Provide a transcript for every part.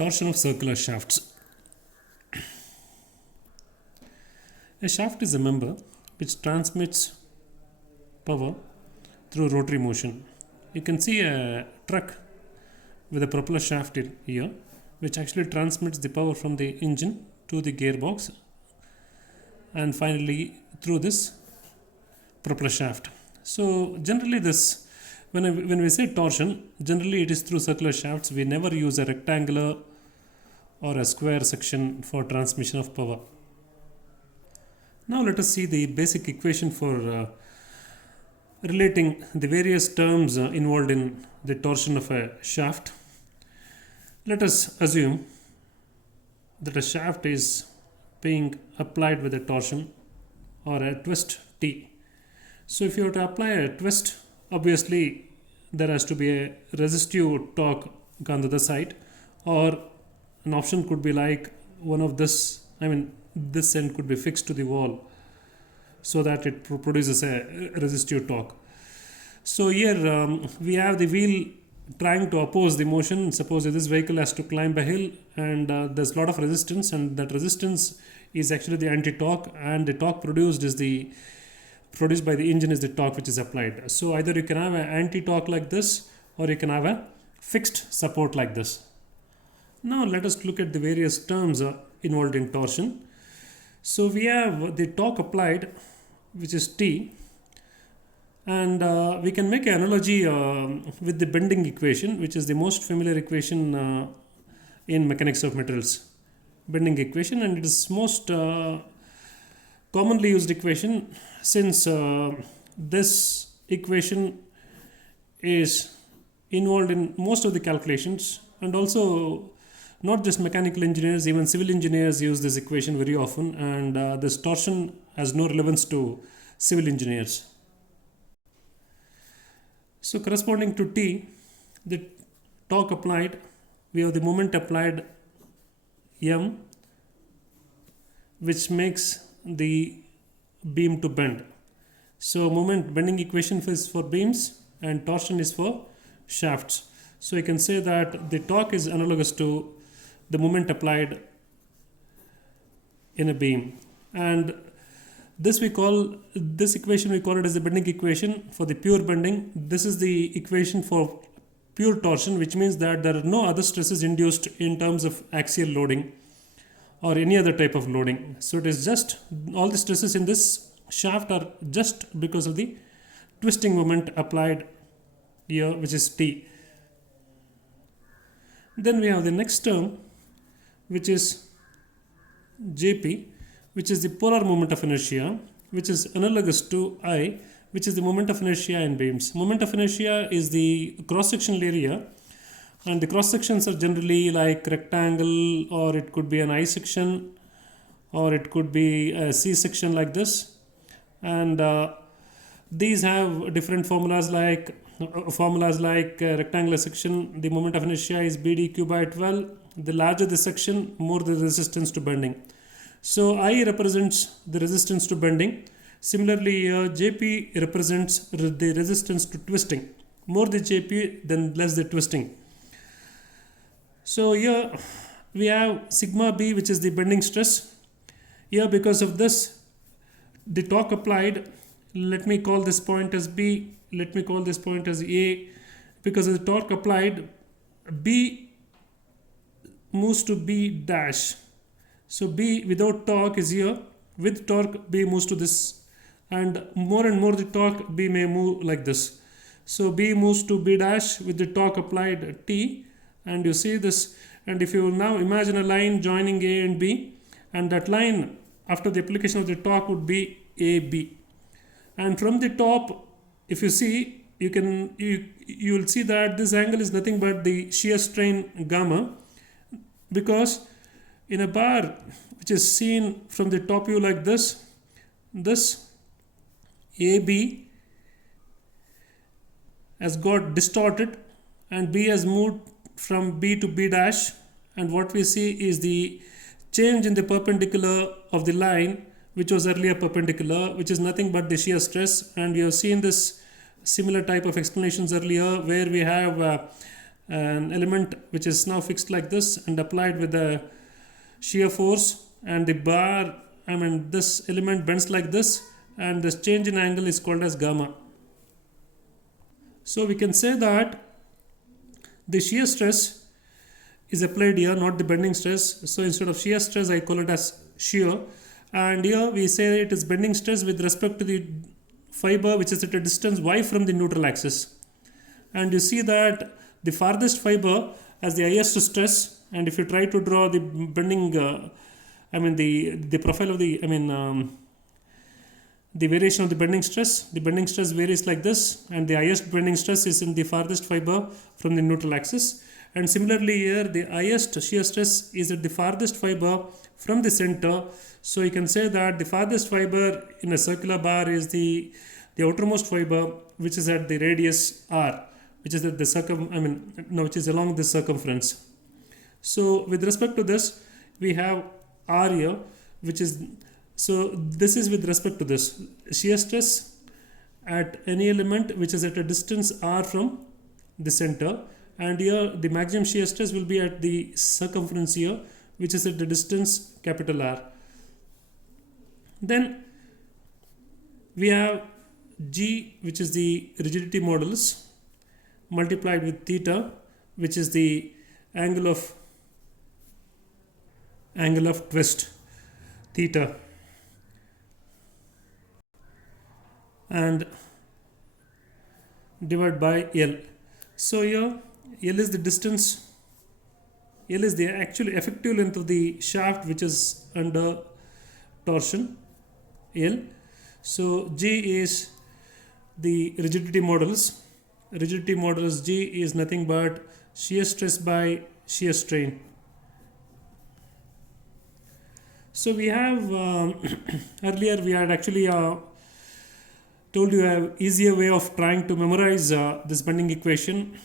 Torsion of circular shafts. A shaft is a member which transmits power through rotary motion. You can see a truck with a propeller shaft here, which actually transmits the power from the engine to the gearbox and finally through this propeller shaft. So generally this, when we say torsion, generally it is through circular shafts. We never use a rectangular or a square section for transmission of power. Now let us see the basic equation for relating the various terms involved in the torsion of a shaft. Let us assume that a shaft is being applied with a torsion or a twist T. So if you were to apply a twist, obviously there has to be a resistive torque on the other side, or an option could be like one of this, this end could be fixed to the wall so that it produces a resistive torque. So here we have the wheel trying to oppose the motion. Suppose this vehicle has to climb a hill and there's a lot of resistance, and that resistance is actually the anti-torque, and the torque produced by the engine is the torque which is applied. So either you can have an anti-torque like this, or you can have a fixed support like this. Now let us look at the various terms involved in torsion. So we have the torque applied, which is T, and we can make an analogy with the bending equation, which is the most familiar equation in mechanics of materials, bending equation, and it is most commonly used equation, since this equation is involved in most of the calculations, and also not just mechanical engineers, even civil engineers use this equation very often, and this torsion has no relevance to civil engineers. So corresponding to T, the torque applied, we have the moment applied M, which makes the beam to bend. So moment bending equation is for beams and torsion is for shafts. So you can say that the torque is analogous to the moment applied in a beam, and this equation we call it as the bending equation for the pure bending. This is the equation for pure torsion, which means that there are no other stresses induced in terms of axial loading or any other type of loading. So it is just all the stresses in this shaft are just because of the twisting moment applied here, which is T. Then we have the next term, which is Jp, which is the polar moment of inertia, which is analogous to I, which is the moment of inertia in beams. Moment of inertia is the cross-sectional area, and the cross-sections are generally like rectangle, or it could be an I section, or it could be a C section like this, and these have different formulas like rectangular section, the moment of inertia is BdQ by 12. The larger the section, more the resistance to bending. So I represents the resistance to bending. Similarly, Jp represents the resistance to twisting. More the Jp, then less the twisting. So here we have sigma B, which is the bending stress. Here, because of this, the torque applied, let me call this point as B, let me call this point as A. Because of the torque applied, B moves to B dash. So B without torque is here, with torque B moves to this, and more the torque B may move like this. So B moves to B dash with the torque applied T, and you see this. And if you now imagine a line joining A and B, and that line after the application of the torque would be AB, and from the top, if you see, you will see that this angle is nothing but the shear strain gamma, because in a bar which is seen from the top view like this AB has got distorted and B has moved from B to B dash, and what we see is the change in the perpendicular of the line, which was earlier perpendicular, which is nothing but the shear stress. And we have seen this similar type of explanations earlier, where we have an element which is now fixed like this and applied with the shear force, and the bar, this element bends like this, and this change in angle is called as gamma. So we can say that the shear stress is applied here, not the bending stress. So instead of shear stress, I call it as shear. And here we say it is bending stress with respect to the fiber which is at a distance y from the neutral axis. And you see that the farthest fiber has the highest stress, and if you try to draw the bending, the profile of the variation of the bending stress varies like this, and the highest bending stress is in the farthest fiber from the neutral axis. And similarly here, the highest shear stress is at the farthest fiber from the center. So you can say that the farthest fiber in a circular bar is the outermost fiber, which is at the radius r, which is at the which is along the circumference. So with respect to this, we have r here, which is, so this is with respect to this shear stress at any element which is at a distance r from the center, and here the maximum shear stress will be at the circumference here, which is at the distance capital R. Then we have G, which is the rigidity modulus, multiplied with theta, which is the angle of twist, theta, and divided by L. So here L is the distance, L is the actually effective length of the shaft which is under torsion, L. So G is the rigidity modulus. Rigidity modulus G is nothing but shear stress by shear strain. So we have earlier we had actually told you an easier way of trying to memorize this bending equation,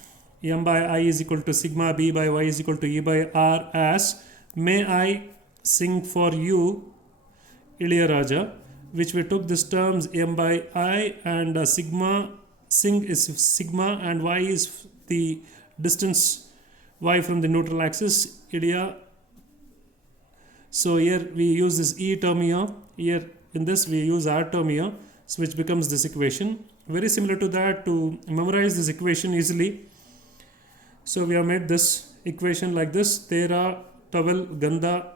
m by I is equal to sigma b by y is equal to E by R, as may I sing for you Ilayaraja, which we took this terms m by I, and sigma, sing is sigma, and y is the distance y from the neutral axis, Ilya. So here we use this E term here, in this we use R term here, so which becomes this equation. Very similar to that, to memorize this equation easily. So we have made this equation like this: Tera, towel, ganda,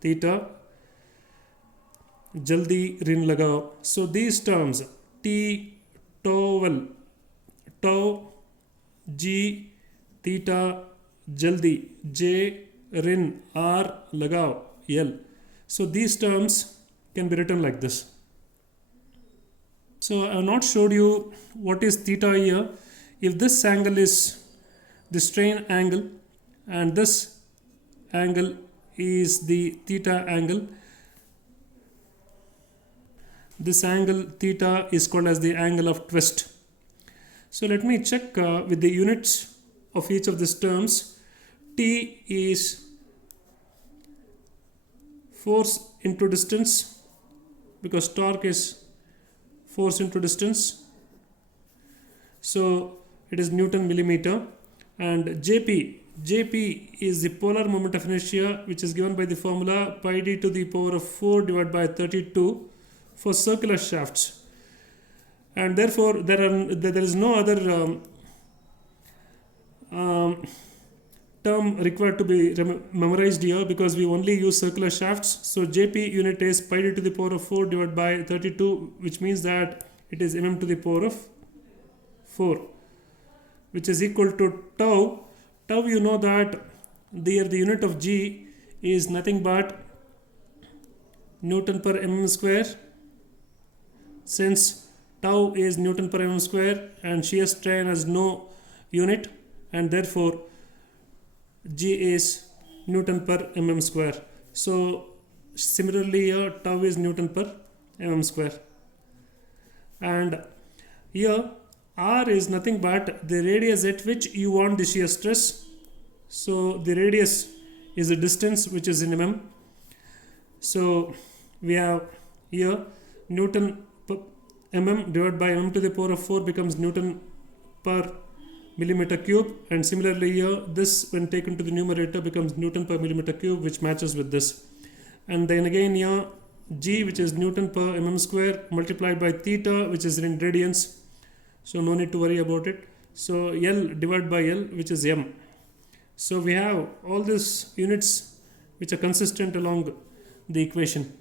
theta, jaldi, rin lagao. So these terms, T, towel, tow, G, theta, jaldi, J, rin, R, lagao, L. So these terms can be written like this. So I have not showed you what is theta here. If this angle is the strain angle and this angle is the theta angle, this angle theta is called as the angle of twist. So let me check with the units of each of these terms. T is force into distance, because torque is force into distance, so it is Newton millimeter. And Jp is the polar moment of inertia, which is given by the formula pi d to the power of 4 divided by 32 for circular shafts. And therefore there is no other term required to be memorized here, because we only use circular shafts. So Jp unit is pi d to the power of 4 divided by 32, which means that it is mm to the power of 4, which is equal to tau. Tau, you know that the unit of G is nothing but Newton per mm square. Since tau is Newton per mm square and shear strain has no unit, and therefore G is Newton per mm square. So similarly here tau is Newton per mm square, and here R is nothing but the radius at which you want the shear stress. So the radius is a distance which is in mm. So we have here Newton per mm divided by mm to the power of 4 becomes Newton per millimeter cube, and similarly here this when taken to the numerator becomes Newton per millimeter cube, which matches with this. And then again here G, which is Newton per mm square, multiplied by theta, which is in radians, so no need to worry about it. So L divided by L, which is m. So we have all these units which are consistent along the equation.